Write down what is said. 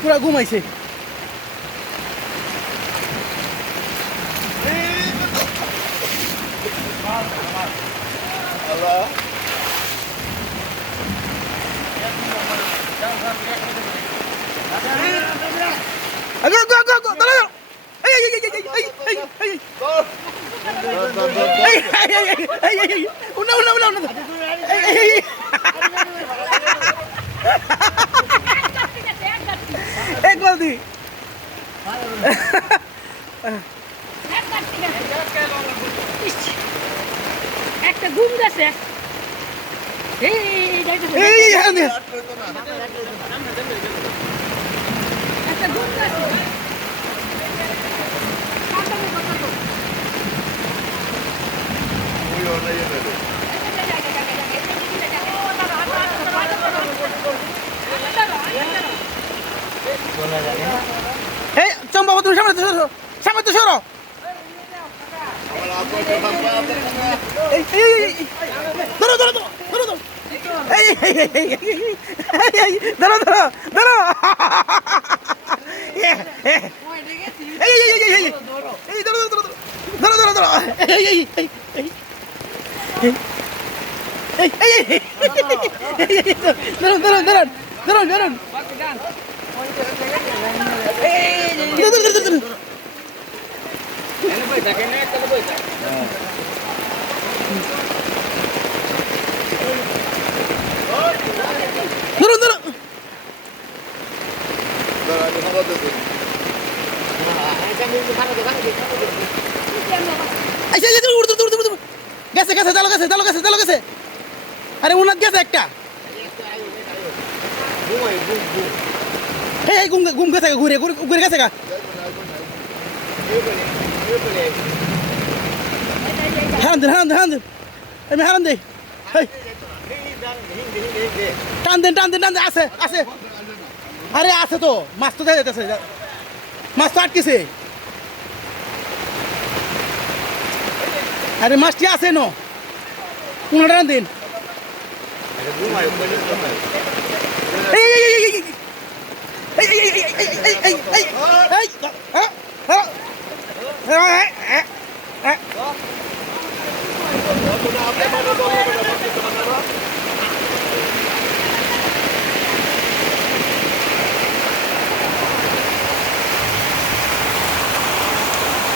পুরা ঘুমাইছে এক বালতি একটা ঘুম গেছে একটা ঘুম গেছে এই চম্পা তুমি সামনে তো সরো সামনে তো সরো ধরো ধরো ধরো ধরো এই ধরো ধরো ধরো এই ধরো ধরো ধরো ধরো ধরো ধরুন ধরুন ধরুন ধরুন ধরুন ধরুন ধরুন গেছে গেছে চালো গেছে চালো গেছে চালো গেছে আরে উনার গেছে একটা এই ঘুম ঘুম গেছে ঘুরে ঘুরে গেছে গা হারান দেন হারান দেন হারান দেন আমি হারান দেই টান দেন টান দেন টান দেন আছে আছে আরে আছে তো মাছ তো দেখা যাইতেছে মাছ তো আটকেছে আরে মাছটি আছে ন উনাটা টান দিন এই